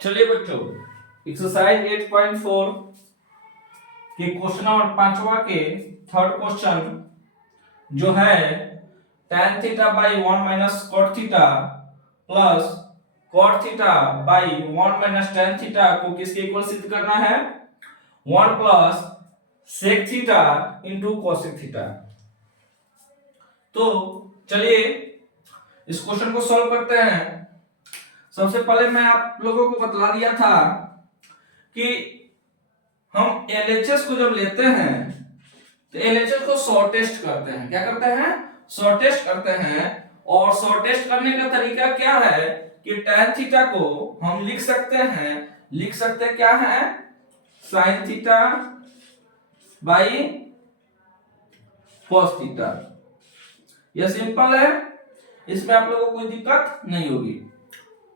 चलिए बच्चों, एक्सरसाइज 8.4 के क्वेश्चन नंबर 5वां के थर्ड क्वेश्चन जो है tan theta by 1 minus cot theta plus cot theta by 1 minus tan theta को किसके इक्वल सिद्ध करना है 1 plus sec theta into cosec theta. तो चलिए इस क्वेश्चन को सॉल्व करते हैं। सबसे पहले मैं आप लोगों को बतला दिया था कि हम एलएचएस को जब लेते हैं तो एलएचएस को शॉर्टेस्ट करते हैं। क्या करते हैं? शॉर्टेस्ट करते हैं। और शॉर्टेस्ट करने का तरीका क्या है कि tan थीटा को हम लिख सकते क्या है sin theta by cos theta. यह सिंपल है, इसमें आप लोगों को कोई दिक्कत नहीं होगी।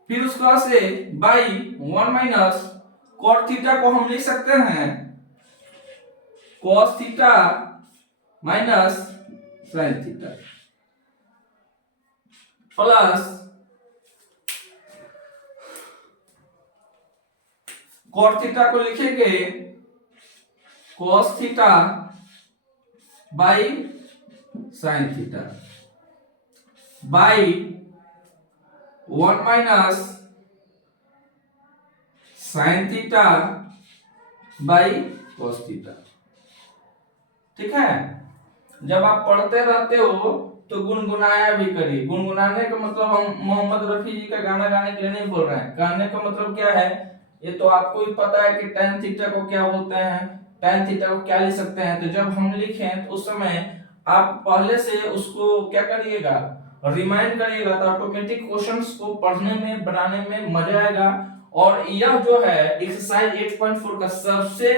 फिर उसके बाद से बाई 1 माइनस कॉट थीटा को हम लिख सकते हैं cos theta minus sin theta plus cot theta को लिखेंगे cos theta by sin theta by 1 minus sin theta by cos theta. ठीक है, जब आप पढ़ते रहते हो तो गुनगुनाया भी करिए। गुनगुनाने का मतलब हम मोहम्मद रफी जी का गाना गाने के लिए नहीं बोल रहे हैं। गाने का मतलब क्या है ये तो आपको भी पता है कि tan थीटा को क्या बोलते हैं, tan थीटा को क्या लिख सकते हैं। तो जब हम लिखें तो उस समय आप पहले से उसको क्या करिएगा, रिमाइंड करिएगा, तो ऑटोमेटिक क्वेश्चंस को पढ़ने में बनाने में मजा आएगा। और यह जो है एक्सरसाइज 8.4 का सबसे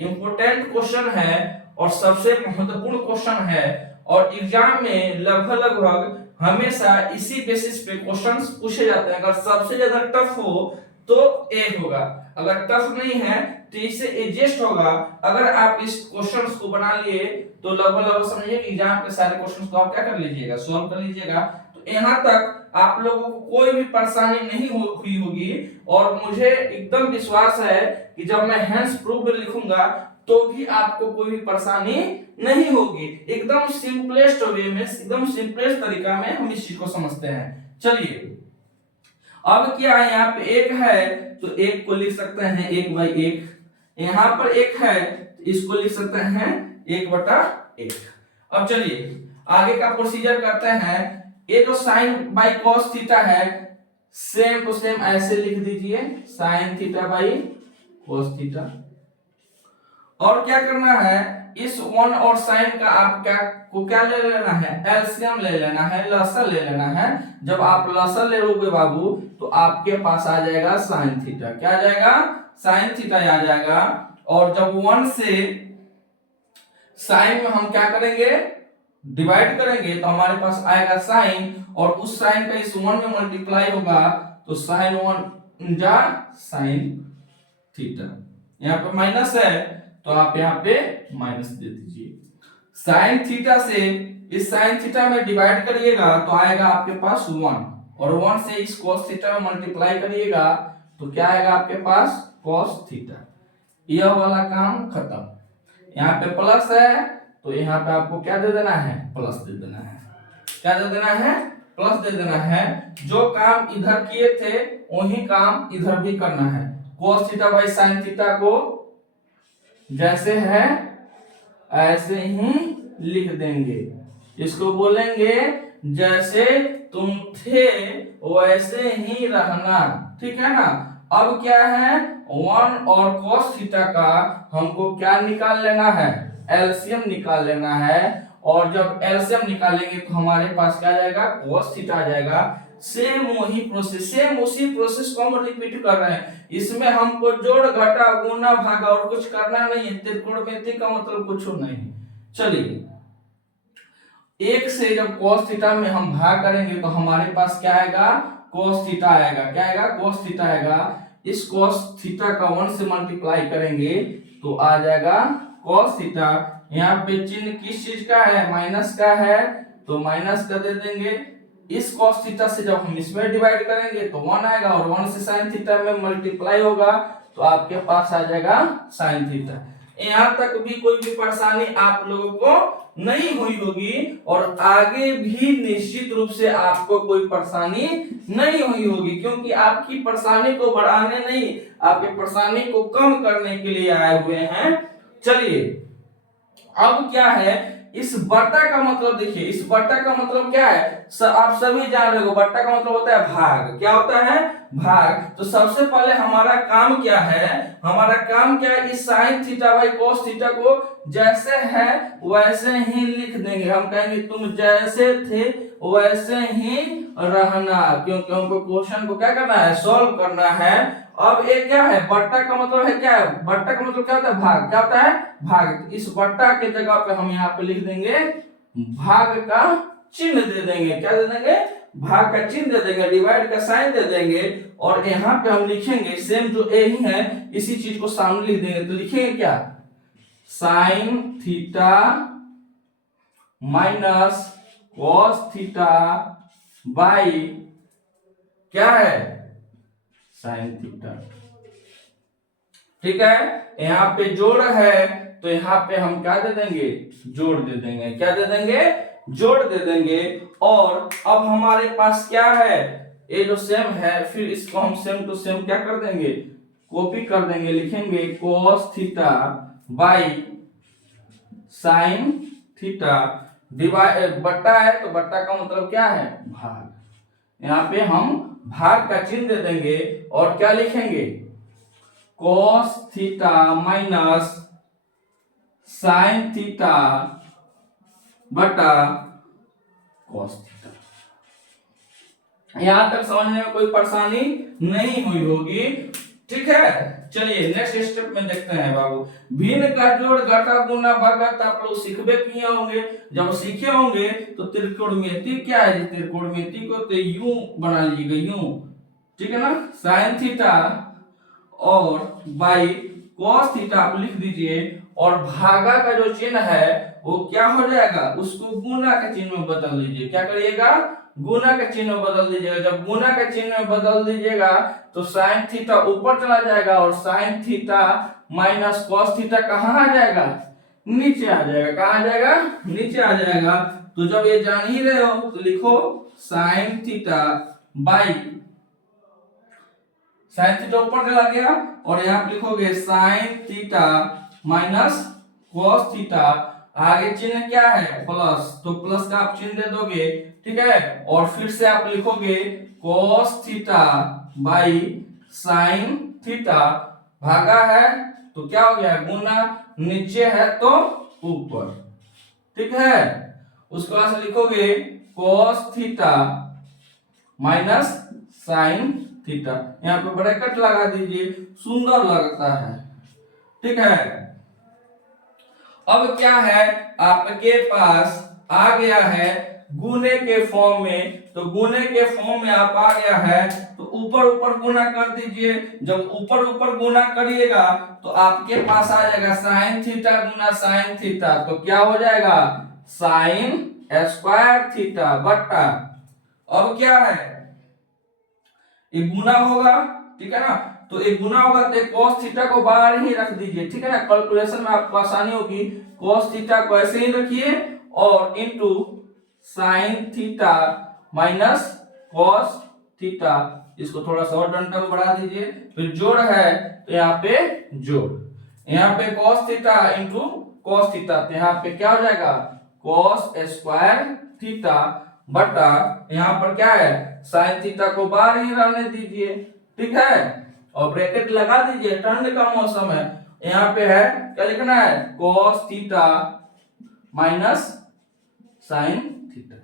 इंपॉर्टेंट क्वेश्चन है और सबसे महत्वपूर्ण क्वेश्चन है। और एग्जाम में लगभग हमेशा इसी बेसिस पे क्वेश्चंस पूछे जाते हैं। अगर सबसे ज्यादा टफ हो तो ए होगा, अगर टफ नहीं है तो इससे एडजस्ट होगा। अगर आप इस क्वेश्चंस को बना लिए तो लगभग समझिए कि एग्जाम के सारे क्वेश्चंस को आप क्या कर लीजिएगा, सॉल्व कर लीजिएगा। तो यहाँ तक आप लोगों को कोई भी परेशानी नहीं हुई होगी। और मुझे एकदम विश्वास है कि जब मैं हैंड्स प्रूफ लिखूंगा तो भी आपको कोई भी परेशानी नहीं होगी। एकदम सिंपलेस्ट वे में, एकदम सिंपलेस्ट तरीका में हम इस चीज को समझते हैं। चलिए अब क्या है, यहाँ पे एक है तो एक को लिख सकते हैं 1/1। यहाँ पर एक है तो इसको लिख सकते हैं 1/1। अब चलिए आगे का प्रोसीजर करते हैं। ये जो साइन बाई कॉस थीटा है सेम टू सेम ऐसे लिख दीजिए sine theta by cos theta. और क्या करना है, इस 1 और साइन का आप क्या ले लेना है, एलसीएम ले लेना है, लसर ले लेना है। जब आप लसर ले लोगे बाबू तो आपके पास आ जाएगा साइन थीटा। क्या आ जाएगा? साइन थीटा आ जाएगा। और जब 1 से साइन में हम क्या करेंगे, डिवाइड करेंगे तो हमारे पास आएगा साइन। और उस साइन का इस 1 में मल्टीप्लाई होगा तो साइन 1 जा साइन थीटा। यहाँ पे माइनस है तो आप यहाँ पे माइनस दे दीजिए। साइन थीटा से इस साइन थीटा में डिवाइड करिएगा तो आएगा आपके पास 1। और 1 से इस cos थीटा में मल्टीप्लाई करिएगा तो क्या आएगा आपके पास cos थीटा। यह वाला काम खत्म। यहाँ पे प्लस है तो यहाँ पे आपको क्या दे देना है, प्लस दे देना है। क्या दे देना है? प्लस दे देना है। जो काम इधर किए थे वही काम इधर भी करना है। cos theta by sin theta को जैसे है ऐसे ही लिख देंगे। इसको बोलेंगे जैसे तुम थे वैसे ही रहना। ठीक है ना। अब क्या है, 1 और cos थीटा का हमको क्या निकाल लेना है, एलसीएम निकाल लेना है। और जब एलसीएम निकालेंगे तो हमारे पास क्या आ जाएगा, cos थीटा आ जाएगा। सेम वही प्रोसेस, सेम उसी प्रोसेस को हम रिपीट कर रहे हैं। इसमें हमको जोड़ घटा गुना भागा और कुछ करना नहीं है। त्रिकोणमिति का मतलब कुछ नहीं। चलिए एक से जब cos थीटा में हम भाग करेंगे तो हमारे पास क्या आएगा, cos थीटा आएगा। क्या आएगा? cos थीटा आएगा। इस cos थीटा का 1 से मल्टीप्लाई करेंगे तो आ जाएगा cos थीटा। यहाँ पे चिन्ह किस चीज का है, माइनस का है तो माइनस का दे देंगे। इस cos थीटा से जब हम इसमें डिवाइड करेंगे तो 1 आएगा और 1 से sin थीटा में मल्टीप्लाई होगा तो आपके पास आ जाएगा sin थीटा। यहाँ तक भी कोई भी परेशानी आप लोगों को नहीं हुई होगी और आगे भी निश्चित रूप से आपको कोई परेशानी नहीं हुई होगी, क्योंकि आपकी परेशानी को बढ़ाने नहीं, आपकी परेशानी को कम करने के लिए आए हुए हैं। चलिए अब क्या है, इस बट्टा का मतलब देखिए, इस बट्टा का मतलब क्या है, आप सभी जान रहे हो, बट्टा का मतलब होता है भाग। क्या होता है? भाग। तो सबसे पहले हमारा काम क्या है, हमारा काम क्या है, इस sine theta by cos theta को जैसे है वैसे ही लिख देंगे। हम कहेंगे तुम जैसे थे वैसे ही रहना, क्योंकि हमको क्वेश्चन को क्या करना है, सॉल्व करना है। अब एक क्या है, बट्टा का मतलब है क्या है, बट्टा का मतलब क्या होता है, भाग। क्या होता है? भाग। तो इस बट्टा के जगह पे हम यहाँ पे लिख देंगे भाग का चिन्ह दे देंगे। क्या दे देंगे? भाग का चिन्ह दे देंगे, डिवाइड का साइन दे देंगे और यहाँ पे हम लिखेंगे सेम जो ए ही है इसी चीज को सामने लिख देंगे। तो लिखेंगे क्या, sine theta minus cos theta by क्या है, साइन थीटा। ठीक है, यहाँ पे जोड़ है तो यहाँ पे हम क्या दे देंगे, जोड़ दे देंगे। क्या दे देंगे? जोड़ दे देंगे। और अब हमारे पास क्या है, ये जो सेम है, फिर इसको हम सेम टू सेम क्या कर देंगे, कॉपी कर देंगे। लिखेंगे cos theta by sine theta divide, बट्टा है तो बट्टा का मतलब क्या है, भाग। यहाँ पे हम भाग का चिन्ह दे देंगे और क्या लिखेंगे, cos theta minus sine theta बटा cos थीटा। यहां तक समझने में कोई परेशानी नहीं हुई होगी। ठीक है, चलिए नेक्स्ट स्टेप में देखते हैं बाबू। भिन्न का जोड़, घटा, गुना, भागात आप लोग सीखबे किए होंगे। जब सीखे होंगे तो त्रिकोणमिति क्या है, त्रिकोणमिति को तो यूं बना लीजिएगा, यूं। ठीक है ना, साइन थीटा और बाई cos थीटा आप लिख दीजिए और भागा का जो चिन्ह है वो क्या हो जाएगा, उसको गुना के चिन्ह में बदल दीजिए। क्या करिएगा, गुना के चिन्ह में बदल दीजिएगा। जब गुना के चिन्ह में बदल दीजिएगा तो साइन थीटा ऊपर चला जाएगा और sine theta minus cos theta कहाँ आ जाएगा, नीचे आ जाएगा। कहाँ आ जाएगा, नीचे आ जाएगा। तो जब ये जान ही रहे हो तो लिखो sine theta by, sine theta ऊपर चला गया और यहाँ पे लिखोगे sine theta minus cos theta, आगे चिन्ह क्या है, प्लस, तो प्लस का आप चिन्ह दे दोगे। ठीक है, और फिर से आप लिखोगे cos theta by sine theta, भागा है तो क्या हो गया, गुना, नीचे है तो ऊपर। ठीक है, उसके बाद लिखोगे cos theta minus sine theta, यहाँ पे ब्रैकेट लगा दीजिए, सुंदर लगता है। ठीक है, अब क्या है, आपके पास आ गया है गुने के फॉर्म में। तो गुने के फॉर्म में आप आ गया है तो ऊपर ऊपर गुना कर दीजिए। जब ऊपर ऊपर गुना करिएगा तो आपके पास आ जाएगा साइन थीटा गुना साइन थीटा, तो क्या हो जाएगा, साइन स्क्वायर थीटा बट्टा, अब क्या है, एक गुना होगा। ठीक है ना, तो एक गुना होगा तो cos थीटा को बाहर ही रख दीजिए। ठीक है ना, कैलकुलेशन में आपको आसानी होगी। cos थीटा को ऐसे ही रखिए और into sine theta minus cos theta, इसको थोड़ा सा और डंडा को बढ़ा दीजिए। फिर जोड़ है तो यहाँ पे जोड़, यहाँ पे cos theta into cos theta, तो यहाँ पे क्या हो जाएगा, cos स्क्वायर थीटा बटा, यहाँ पर क्या है, साइन थीटा को बाहर ही रहने दीजिए। ठीक है, और ब्रैकेट लगा दीजिए, ठंड का मौसम है। यहाँ पे है क्या लिखना है, cos theta minus sine theta.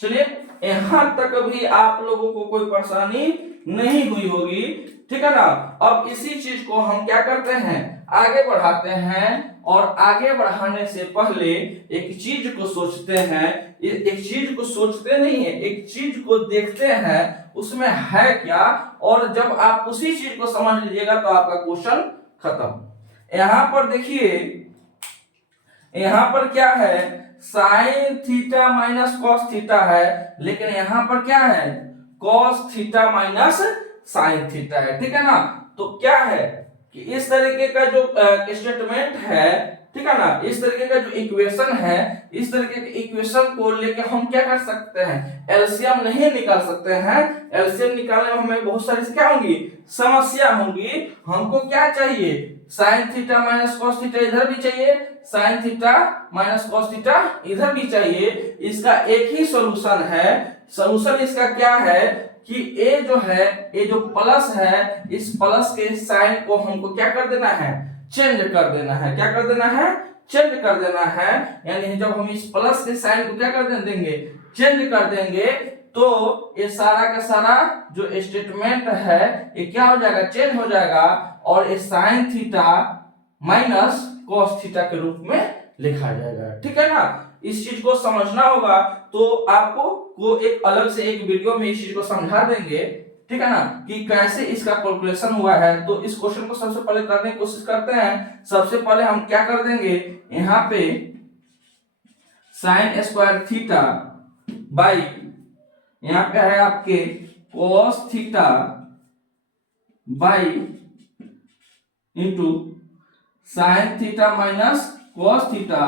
चलिए यहाँ तक भी आप लोगों को कोई परेशानी नहीं हुई होगी। ठीक है ना, अब इसी चीज को हम क्या करते हैं, आगे बढ़ाते हैं और आगे बढ़ाने से पहले एक चीज को सोचते हैं। एक चीज को सोचते नहीं है, एक चीज को देखते हैं उसमें है क्या, और जब आप उसी चीज को समझ लीजिएगा तो आपका क्वेश्चन खत्म। यहाँ पर देखिए, यहाँ पर क्या है, sine theta minus cos theta है, लेकिन यहाँ पर क्या है, cos theta minus sine theta है, ठीक है ना। तो क्या है कि इस तरीके का जो स्टेटमेंट है, ठीक है ना, इस तरीके का जो इक्वेशन है, इस तरीके के इक्वेशन को लेके हम क्या कर सकते हैं, एलसीएम नहीं निकाल सकते हैं। एलसीएम निकालने में हमें बहुत सारी क्या होंगी, समस्या होंगी। हमको क्या चाहिए, sine theta minus cos theta इधर भी चाहिए, sine theta minus cos theta इधर भी चाहिए। इसका एक ही सॉल्यूशन है। सॉल्यूशन इसका क्या है कि ए जो है, ये जो प्लस है, इस प्लस के साइन को हमको क्या कर देना है, चेंज कर देना है। क्या कर देना है, चेंज कर देना है। यानी जब हम इस प्लस के साइन को क्या कर देंगे, चेंज कर देंगे, तो ये सारा का सारा जो स्टेटमेंट है ये क्या हो जाएगा, चेंज हो जाएगा, और ये sine theta minus cos theta के रूप में लिखा जाएगा, ठीक है ना। इस चीज को समझना होगा, तो आपको वो एक अलग से एक वीडियो में इस चीज को समझा देंगे, ठीक है ना, कि कैसे इसका कैलकुलेशन हुआ है। तो इस क्वेश्चन को सबसे पहले करने की कोशिश करते हैं। सबसे पहले हम क्या कर देंगे, यहाँ पे साइन स्क्वायर थीटा बाई यहाँ पे है आपके cos theta by into sine theta minus cos theta,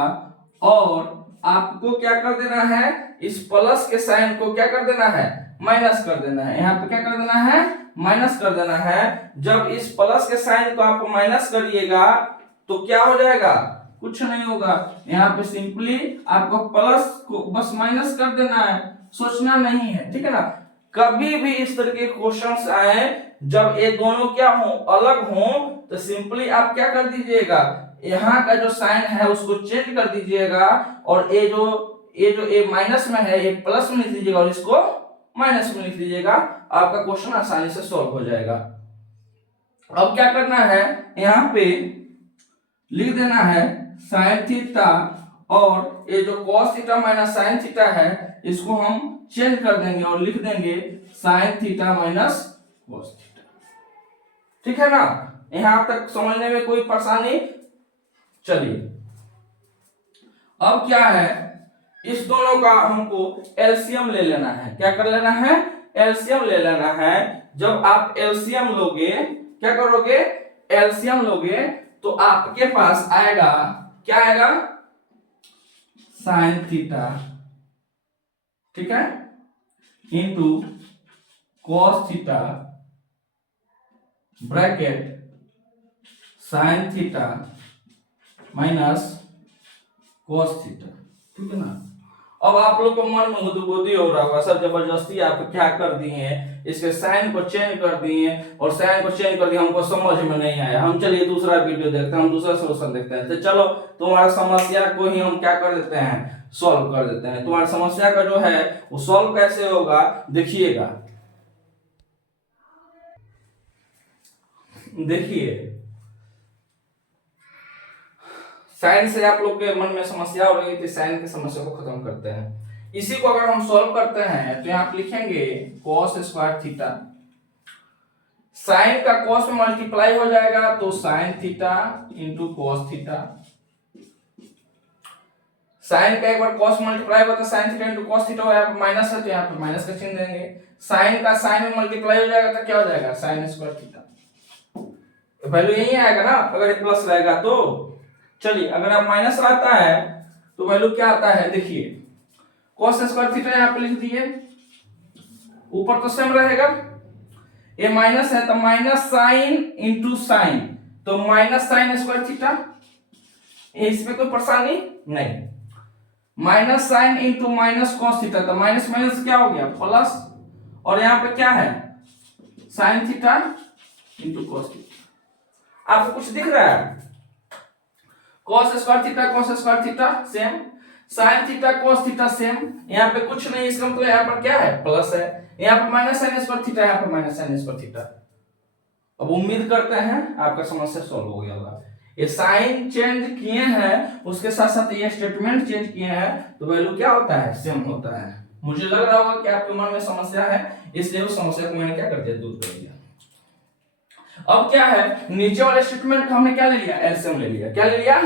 और आपको क्या कर देना है, इस प्लस के साइन को क्या कर देना है, माइनस कर देना है। यहाँ पे क्या कर देना है, माइनस कर देना है। जब इस प्लस के साइन को आप माइनस करिएगा तो क्या हो जाएगा, कुछ नहीं होगा। यहाँ पे सिंपली आपको प्लस को बस माइनस कर देना है, सोचना नहीं है, ठीक है ना। कभी भी इस तरह के क्वेश्चंस आए जब ये दोनों क्या हो, अलग हो, तो सिंपली आप क्या कर दीजिएगा, यहाँ का जो साइन है उसको चेंज कर दीजिएगा, और ये जो ए माइनस में है ये प्लस में लिख दीजिएगा, और इसको माइनस में लिख दीजिएगा। आपका क्वेश्चन आसानी से सॉल्व हो जाएगा। अब क्या करना है, यहाँ पे लिख देना है साइन थीटा, और ये जो cos theta minus sine theta है इसको हम चेंज कर देंगे और लिख देंगे sine theta minus cos theta, ठीक है ना। यहां तक समझने में कोई परेशानी, चलिए अब क्या है, इस दोनों का हमको एलसीएम ले लेना है। क्या कर लेना है, एलसीएम ले लेना है। जब आप एलसीएम लोगे, क्या करोगे, एलसीएम लोगे, तो आपके पास आएगा, क्या आएगा, साइन थीटा, ठीक है, into cos theta bracket sine theta minus cos theta, ठीक है ना। अब आप लोग को मन में बुद्धि हो रहा होगा, सब जबरदस्ती आप क्या कर दिए हैं, इसके साइन को चेंज कर दिए, और साइन को चेंज कर दिए, हमको समझ में नहीं आया। हम चलिए दूसरा वीडियो देखते हैं, हम दूसरा सोल्यूशन देखते हैं। तो चलो तुम्हारा समस्या को ही हम क्या कर देते हैं, सॉल्व कर देते हैं। तुम्हारी समस्या का जो है वो सॉल्व कैसे होगा, देखिएगा, देखिए। साइन से आप लोग के मन में समस्या हो रही थी, साइन की समस्या को खत्म करते हैं। इसी को अगर हम सॉल्व करते हैं तो यहाँ आप लिखेंगे cos स्क्वायर थीटा, साइन का cos में मल्टीप्लाई हो जाएगा तो sine theta into cos theta. Sine का एक बार cos मल्टीप्लाई होता है sine theta into cos theta, यहाँ पे माइनस है तो यहाँ पे माइनस का चिन्ह देंगे। साइन का साइन में मल्टीप्लाई हो जाएगा तो क्या हो जाएगा, साइन स्क्वायर थीटा। वैल्यू यही आएगा ना, अगर प्लस रहेगा तो। चलिए अगर आप माइनस रहता है तो वैल्यू क्या आता है, देखिए cos स्क्वायर थीटा यहाँ पे लिख दिए, ऊपर तो सेम रहेगा, ये माइनस है तो माइनस साइन इंटू साइन, तो माइनस साइन स्क्वायर थीटा, इसमें कोई परेशानी नहीं। Minus sine into minus cos theta, तो माइनस माइनस क्या हो गया प्लस, और यहाँ पे क्या है sine theta into cos theta. आपको कुछ दिख रहा है, cos square theta same, sin theta cos theta same, यहाँ पे कुछ नहीं, इसका मतलब यहाँ पर क्या है, प्लस है, यहाँ पर माइनस sin स्क्वायर थीटा, यहाँ पर माइनस sin स्क्वायर थीटा। अब उम्मीद करते हैं आपका समस्या सॉल्व हो गया होगा। ये साइन चेंज किए हैं, उसके साथ साथ ये स्टेटमेंट चेंज किए हैं, तो वैल्यू क्या होता है, सेम होता है। मुझे लग रहा होगा कि आपके मन में समस्या है, इसलिए उस समस्या को मैंने क्या कर दिया, दूर कर दिया। अब क्या है, नीचे वाले स्टेटमेंट का हमने क्या ले लिया, एलसीएम ले लिया। क्या ले लिया,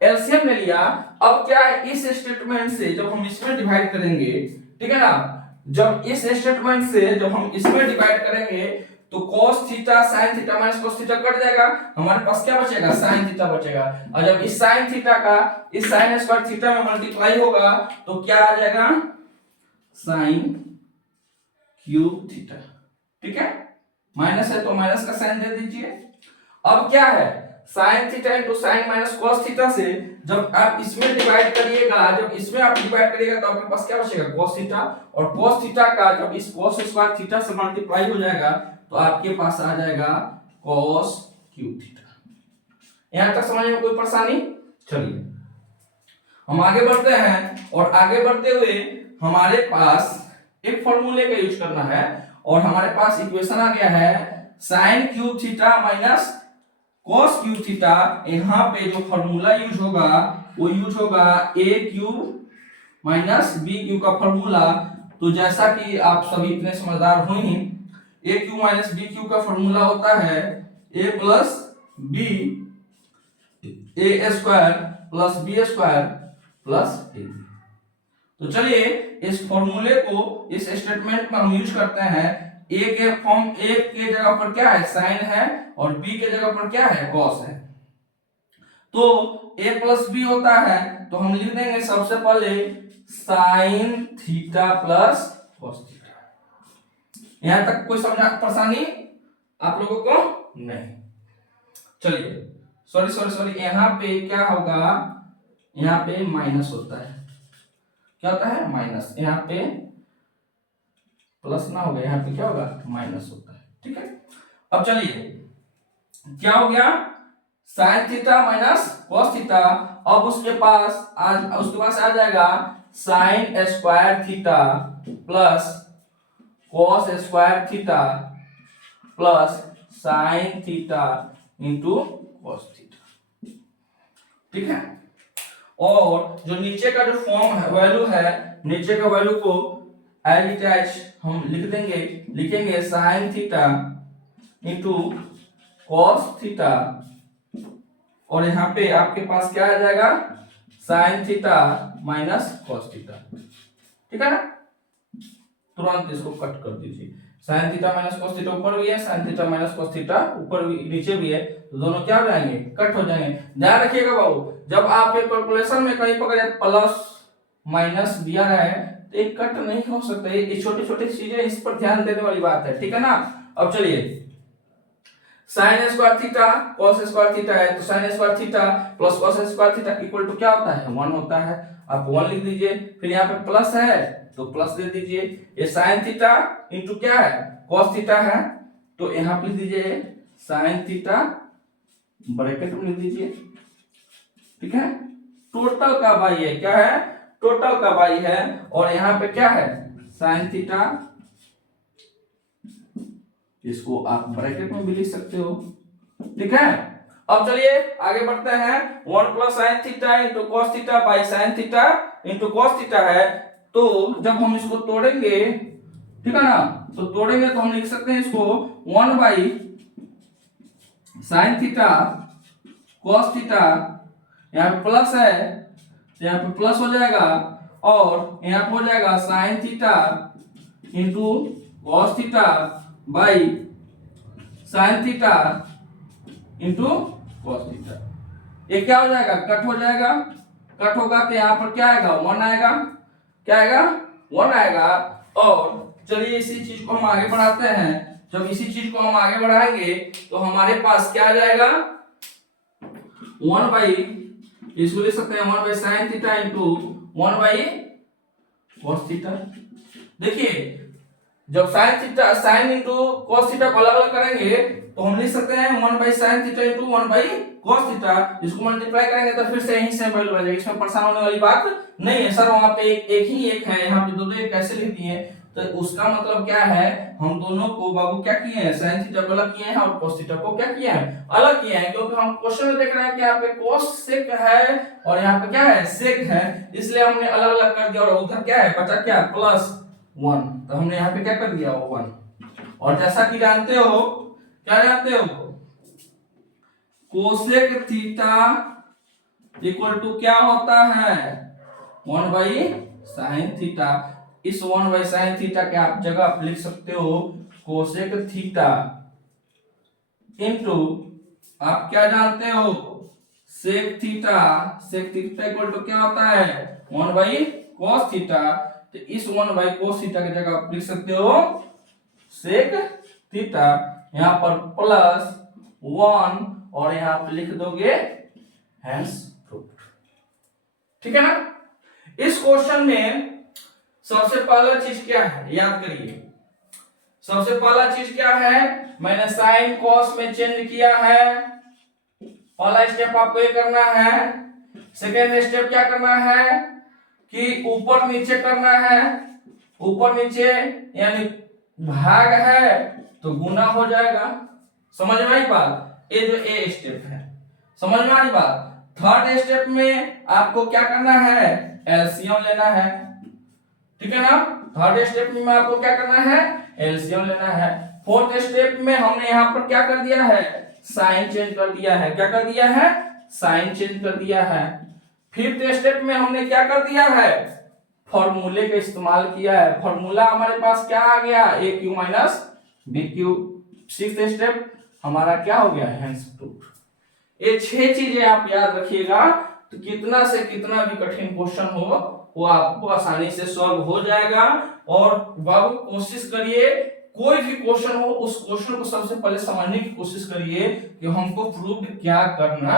एलसीएम ले लिया। अब क्या है, इस स्टेटमेंट से जब हम इसमें डिवाइड करेंगे, ठीक है ना, जब इस स्टेटमेंट से जब हम इसमें डिवाइड करेंगे तो cos theta sin theta minus cos theta cut जाएगा, हमारे पास क्या बचेगा, sin थीटा बचेगा। और जब इस sin थीटा का इस sin स्क्वायर थीटा में मल्टीप्लाई होगा तो क्या आ जाएगा, sin क्यूब थीटा। ठीक है, माइनस है तो माइनस का साइन दे दीजिए। अब क्या है, sin theta into sine minus cos theta से जब आप इसमें डिवाइड करिएगा, जब इसमें आप डिवाइड करिएगा तो आपके पास क्या बचेगा, cos थीटा। और cos थीटा का जब इस cos स्क्वायर थीटा से मल्टीप्लाई हो जाएगा तो आपके पास आ जाएगा cos क्यूब थीटा। यहां तक समझ में कोई परेशानी? चलिए हम आगे बढ़ते हैं, और आगे बढ़ते हुए हमारे पास एक फॉर्मूले का यूज करना है, और हमारे पास इक्वेशन आ गया है sin cube theta minus cos cube theta. यहाँ पे जो फॉर्मूला यूज होगा वो यूज होगा a cube minus b cube का फॉर्मूला। तो जैसा कि आप सभी इतने समझदार हो ही, a cube minus b cube का फॉर्मूला होता है a plus b a square plus b square plus a। तो चलिए इस फॉर्मूले को इस स्टेटमेंट में हम यूज करते हैं। a के फॉर्म, a के जगह पर क्या है, साइन है, और b के जगह पर क्या है, cos है। तो a प्लस b होता है तो हम लिख देंगे सबसे पहले sine theta plus cos theta. यहां तक कोई समझा परेशानी आप लोगों को? नहीं। चलिए सॉरी सॉरी सॉरी, यहाँ पे क्या होगा, यहाँ पे माइनस होता है। क्या होता है, माइनस। यहाँ पे प्लस ना होगा, यहाँ पे क्या होगा, माइनस होता है। ठीक है, अब चलिए क्या हो गया, sine theta minus cos theta. अब उसके पास आ जाएगा sign square theta plus cos square theta plus sign theta into cos theta. ठीक है, और जो नीचे का जो फॉर्म है, वैल्यू है, नीचे का वैल्यू को एज इट इज हम लिखेंगे sign theta into cos theta, और यहाँ पे आपके पास क्या आ जाएगा, sine theta minus cos theta. ठीक है ना, तुरंत इसको कट कर दीजिए। Sine theta minus cos theta ऊपर भी है, sine theta minus cos theta ऊपर भी नीचे भी है, तो दोनों क्या हो जाएंगे, कट हो जाएंगे। ध्यान रखिएगा बाबू, जब आप एक कैलकुलेशन में कहीं पर प्लस माइनस दिया है तो एक कट नहीं हो सकता। ये छोटी छोटी चीजें, इस पर ध्यान देने वाली बात है। ठीक है ना, अब चलिए sine square theta cos square theta है, तो sine square theta plus cos square theta equal to क्या होता है, 1 होता है। आप 1 लिख दीजिए, फिर यहाँ पे प्लस है तो प्लस दे दीजिए। ये साइन थीटा इंटू क्या है, cos थीटा है, तो यहाँ पे लिख दीजिए साइन थीटा ब्रैकेट में लिख दीजिए। ठीक है, टोटल का बाई है, क्या है, टोटल का बाई है, और यहाँ पे क्या है, साइन थीटा, इसको आप ब्रैकेट में भी लिख सकते हो। ठीक है, अब चलिए आगे बढ़ते हैं। 1 plus sign theta into cos theta by sine theta into cos theta है, तो जब हम इसको तोड़ेंगे, ठीक है ना, तो तोड़ेंगे तो हम लिख सकते हैं इसको 1 by sine theta cos theta, यहाँ पे प्लस है तो यहाँ पे प्लस हो जाएगा, और यहाँ पे हो जाएगा sign theta into cos theta by sine theta into cos theta. ये क्या हो जाएगा, कट हो जाएगा। कट होगा तो यहाँ पर क्या आएगा, 1 आएगा। क्या आएगा, 1 आएगा। और चलिए इसी चीज को हम आगे बढ़ाते हैं। जब इसी चीज को हम आगे बढ़ाएंगे तो हमारे पास क्या आ जाएगा, 1 बाई, इसको लिख सकते हैं 1 by sine theta into 1 by cos theta. देखिए जब sine theta, sine into cos theta को अलग अलग करेंगे तो हम लिख सकते हैं 1 by sine theta into 1 by cos theta. इसको मल्टीप्लाई करेंगे तो फिर से यहीं से वैल्यू आ जाएगी, इसमें परेशान होने वाली बात नहीं है। सर वहां पे एक ही एक है, यहाँ पे दो एक कैसे लिख दिए, तो उसका मतलब क्या है, हम दोनों को बाबू क्या किए हैं, साइन थीटा को अलग किए हैं और cos थीटा को क्या किया है, अलग किए हैं। क्योंकि हम क्वेश्चन में देख रहे हैं कि यहाँ पे cos सेक है और यहाँ पे क्या है, सेक है, इसलिए हमने अलग अलग कर दिया। और उधर क्या है, बचा क्या, प्लस 1, तो हमने यहाँ पे क्या कर दिया, 1। और जैसा कि जानते हो, क्या जानते हो, कोसेक थीटा इक्वल टू क्या होता है 1 बाई साइन थीटा। इस 1 बाई साइन थीटा के आप जगह आप लिख सकते हो कोसेक थीटा इनटू आप क्या जानते हो sec theta. Sec theta equal to क्या होता है 1 बाई कॉस थीटा। तो इस 1 बाई कॉस थीटा की जगह आप लिख सकते हो सेक थीटा, यहां पर प्लस 1 और यहां आप लिख दोगे हैंस प्रूव्ड। ठीक है ना। इस क्वेश्चन में सबसे पहला चीज क्या है याद करिए। सबसे पहला चीज क्या है, मैंने साइन कॉस में चेंज किया है। पहला स्टेप आपको ये करना है। सेकेंड स्टेप क्या करना है कि ऊपर नीचे करना है। ऊपर नीचे यानी भाग है तो गुना हो जाएगा। समझ में आई बात। ये जो ए स्टेप है समझ में आई बात। थर्ड स्टेप में आपको क्या करना है एलसीएम लेना है। ठीक है ना। थर्ड स्टेप में आपको क्या करना है एलसीएम लेना है। फोर्थ स्टेप में हमने यहाँ पर क्या कर दिया है साइन चेंज कर दिया है। क्या कर दिया है साइन चेंज कर दिया है। फिफ्थ स्टेप में हमने क्या कर दिया है फॉर्मूले का इस्तेमाल किया है। फॉर्मूला हमारे पास क्या आ गया a cube minus b cube. Sixth step हमारा क्या हो गया हैंस प्रूव्ड। ये 6 चीजें आप याद रखिएगा तो कितना से कितना भी कठिन क्वेश्चन हो वो आपको आसानी से सॉल्व हो जाएगा। और बाबू कोशिश करिए कोई भी क्वेश्चन हो उस क्वेश्चन को सबसे पहले समझने की कोशिश करिए कि हमको प्रूव्ड क्या करना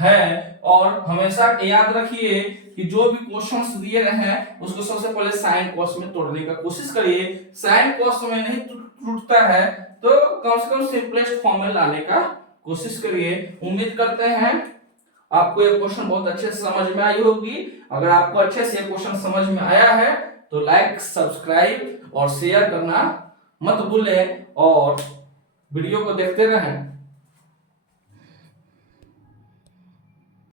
है। और हमेशा याद रखिए कि जो भी क्वेश्चंस दिए रहे हैं उसको सबसे पहले साइन कॉस में तोड़ने का कोशिश करिए। साइन कॉस में नहीं टूटता है तो कम से कम सिंपलेस्ट फॉर्म में लाने का कोशिश करिए। उम्मीद करते हैं आपको ये क्वेश्चन बहुत अच्छे से समझ में आई होगी। अगर आपको अच्छे से ये क्वेश्चन समझ में आया है तो लाइक सब्सक्राइब और शेयर करना मत भूलें और वीडियो को देखते रहें।